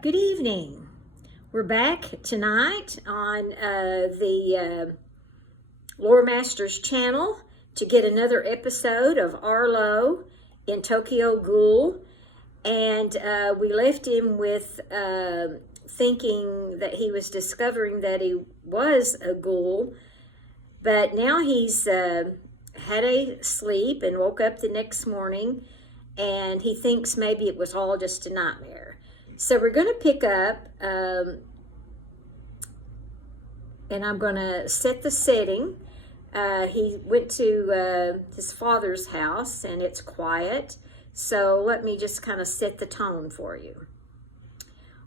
Good evening. We're back tonight on the Lore Masters channel to get another episode of Arlo in Tokyo Ghoul. And we left him with thinking that he was discovering that he was a ghoul. But now he's had a sleep and woke up the next morning, and he thinks maybe it was all just a nightmare. So we're going to pick up, and I'm going to set the setting. He went to his father's house, and it's quiet. So let me just kind of set the tone for you.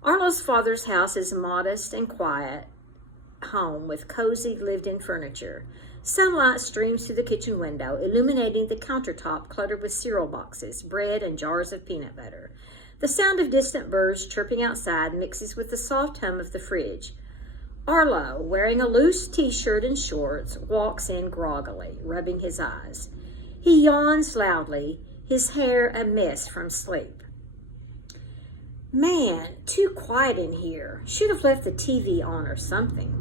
Arlo's father's house is a modest and quiet home with cozy lived-in furniture. Sunlight streams through the kitchen window, illuminating the countertop cluttered with cereal boxes, bread, and jars of peanut butter. The sound of distant birds chirping outside mixes with the soft hum of the fridge. Arlo, wearing a loose t-shirt and shorts, walks in groggily, rubbing his eyes. He yawns loudly, his hair a mess from sleep. Man, too quiet in here. Should have left the TV on or something.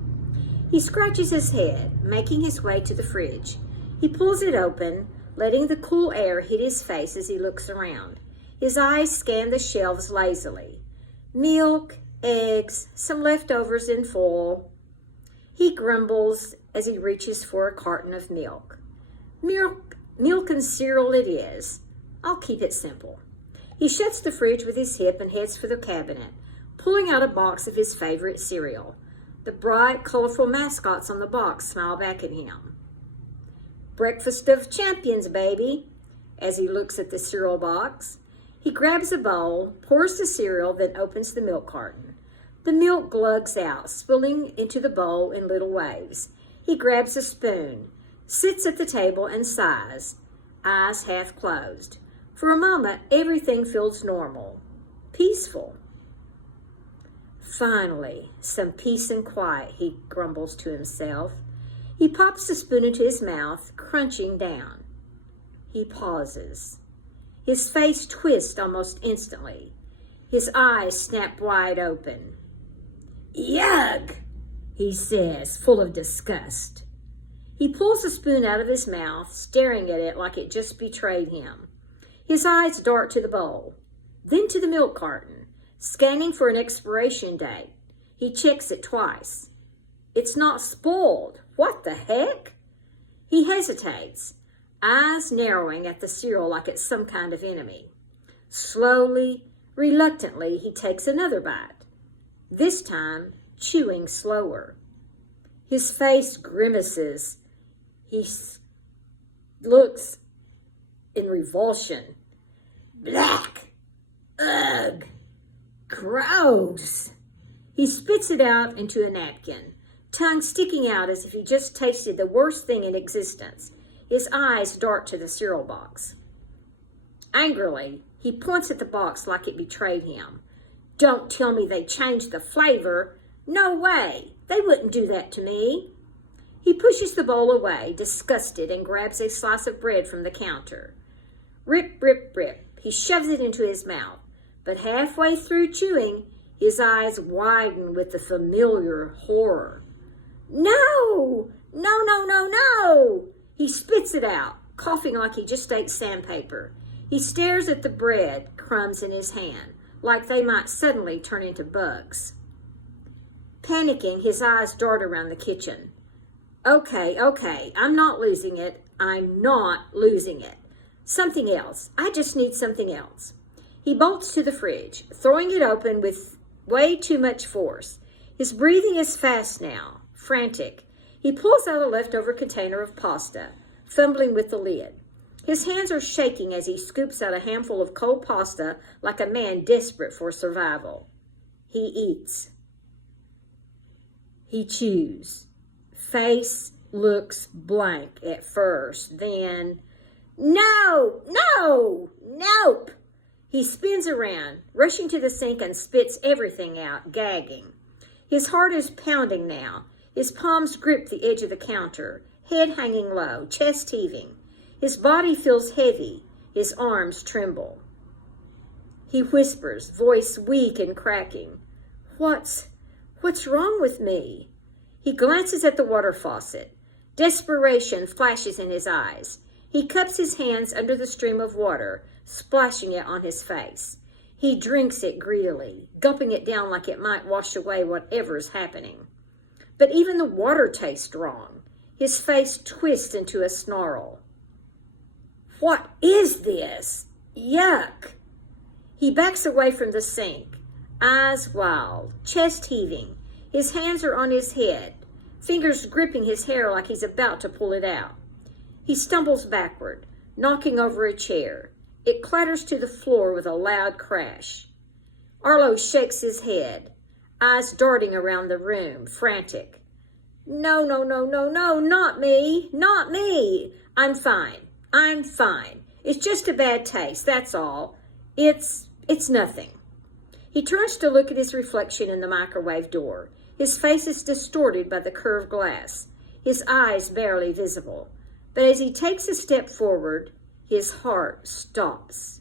He scratches his head, making his way to the fridge. He pulls it open, letting the cool air hit his face as he looks around. His eyes scan the shelves lazily. Milk, eggs, some leftovers in foil. He grumbles as he reaches for a carton of milk. Milk and cereal it is. I'll keep it simple. He shuts the fridge with his hip and heads for the cabinet, pulling out a box of his favorite cereal. The bright, colorful mascots on the box smile back at him. Breakfast of champions, baby, as he looks at the cereal box. He grabs a bowl, pours the cereal, then opens the milk carton. The milk glugs out, spilling into the bowl in little waves. He grabs a spoon, sits at the table and sighs, eyes half closed. For a moment, everything feels normal, peaceful. Finally, some peace and quiet, he grumbles to himself. He pops the spoon into his mouth, crunching down. He pauses. His face twists almost instantly. His eyes snap wide open. Yuck, he says, full of disgust. He pulls the spoon out of his mouth, staring at it like it just betrayed him. His eyes dart to the bowl, then to the milk carton, scanning for an expiration date. He checks it twice. It's not spoiled. What the heck? He hesitates, eyes narrowing at the cereal like it's some kind of enemy. Slowly, reluctantly, he takes another bite, this time chewing slower. His face grimaces. He looks in revulsion. Black! Ugh! Gross! He spits it out into a napkin, tongue sticking out as if he just tasted the worst thing in existence. His eyes dart to the cereal box. Angrily, he points at the box like it betrayed him. Don't tell me they changed the flavor. No way. They wouldn't do that to me. He pushes the bowl away, disgusted, and grabs a slice of bread from the counter. Rip, rip, rip. He shoves it into his mouth, but halfway through chewing, his eyes widen with the familiar horror. No! No, no, no, no! He spits it out, coughing like he just ate sandpaper. He stares at the bread crumbs in his hand, like they might suddenly turn into bugs. Panicking, his eyes dart around the kitchen. Okay, I'm not losing it. I'm not losing it. Something else. I just need something else. He bolts to the fridge, throwing it open with way too much force. His breathing is fast now, frantic. He pulls out a leftover container of pasta, fumbling with the lid. His hands are shaking as he scoops out a handful of cold pasta like a man desperate for survival. He eats. He chews. Face looks blank at first, then, no, nope. He spins around, rushing to the sink and spits everything out, gagging. His heart is pounding now. His palms grip the edge of the counter, head hanging low, chest heaving. His body feels heavy. His arms tremble. He whispers, voice weak and cracking. What's wrong with me? He glances at the water faucet. Desperation flashes in his eyes. He cups his hands under the stream of water, splashing it on his face. He drinks it greedily, gulping it down like it might wash away whatever's happening. But even the water tastes wrong. His face twists into a snarl. What is this? Yuck! He backs away from the sink, eyes wild, chest heaving. His hands are on his head, fingers gripping his hair like he's about to pull it out. He stumbles backward, knocking over a chair. It clatters to the floor with a loud crash. Arlo shakes his head, eyes darting around the room, frantic. No, not me, not me. I'm fine. It's just a bad taste, that's all. It's nothing. He turns to look at his reflection in the microwave door. His face is distorted by the curved glass, his eyes barely visible. But as he takes a step forward, his heart stops.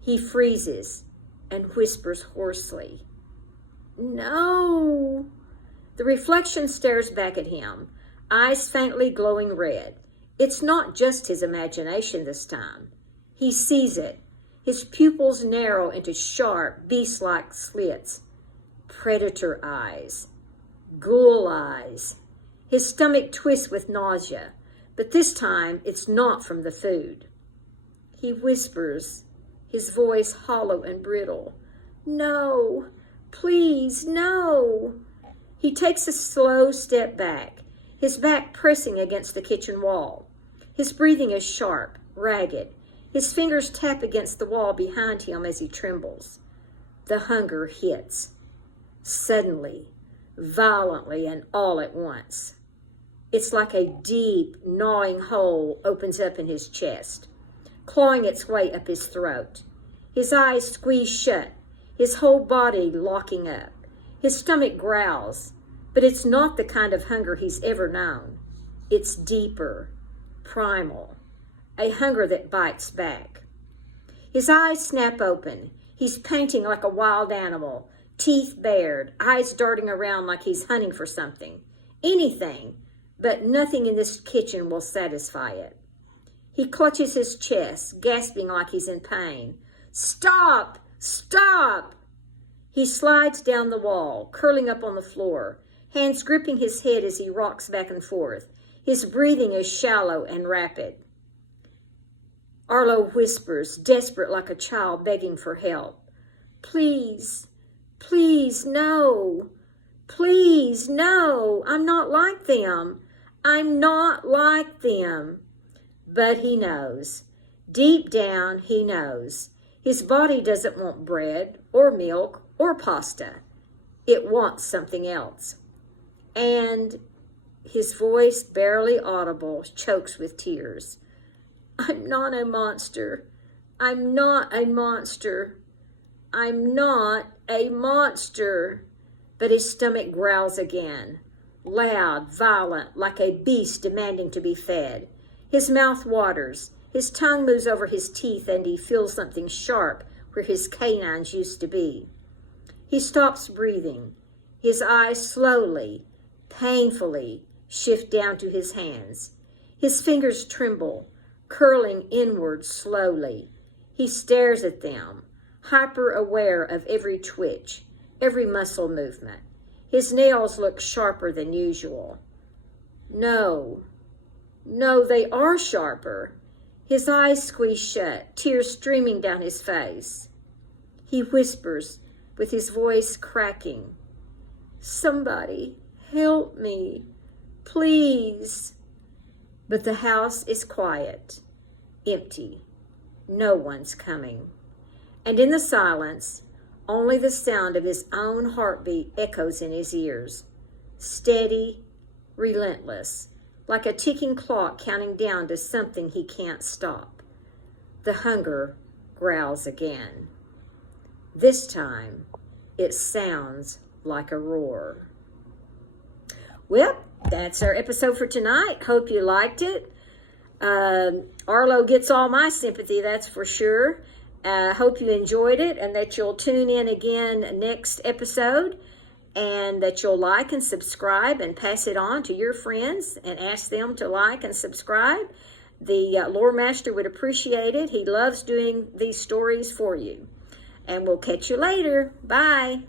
He freezes and whispers hoarsely, No. The reflection stares back at him, eyes faintly glowing red. It's not just his imagination this time. He sees it. His pupils narrow into sharp, beast-like slits. Predator eyes. Ghoul eyes. His stomach twists with nausea, but this time it's not from the food. He whispers, his voice hollow and brittle. No, please, no. He takes a slow step back, his back pressing against the kitchen wall. His breathing is sharp, ragged. His fingers tap against the wall behind him as he trembles. The hunger hits. Suddenly, violently, and all at once. It's like a deep, gnawing hole opens up in his chest, clawing its way up his throat. His eyes squeeze shut, his whole body locking up. His stomach growls, but it's not the kind of hunger he's ever known. It's deeper, primal, a hunger that bites back. His eyes snap open. He's panting like a wild animal, teeth bared, eyes darting around like he's hunting for something. Anything, but nothing in this kitchen will satisfy it. He clutches his chest, gasping like he's in pain. Stop! Stop! He slides down the wall, curling up on the floor, hands gripping his head as he rocks back and forth. His breathing is shallow and rapid. Arlo whispers, desperate like a child begging for help. Please, please, no. Please, no. I'm not like them. I'm not like them. But he knows. Deep down, he knows. His body doesn't want bread or milk or pasta. It wants something else. And his voice, barely audible, chokes with tears. I'm not a monster. I'm not a monster. I'm not a monster. But his stomach growls again, loud, violent, like a beast demanding to be fed. His mouth waters. His tongue moves over his teeth and he feels something sharp where his canines used to be. He stops breathing. His eyes slowly, painfully shift down to his hands. His fingers tremble, curling inward slowly. He stares at them, hyper-aware of every twitch, every muscle movement. His nails look sharper than usual. No, they are sharper. His eyes squeeze shut, tears streaming down his face. He whispers, with his voice cracking, Somebody, help me, please. But the house is quiet, empty. No one's coming. And in the silence, only the sound of his own heartbeat echoes in his ears, steady, relentless, like a ticking clock counting down to something he can't stop. The hunger growls again. This time, it sounds like a roar. Well, that's our episode for tonight. Hope you liked it. Arlo gets all my sympathy, that's for sure. I hope you enjoyed it and that you'll tune in again next episode, and that you'll like and subscribe and pass it on to your friends and ask them to like and subscribe. The Lore Master would appreciate it. He loves doing these stories for you. And we'll catch you later. Bye.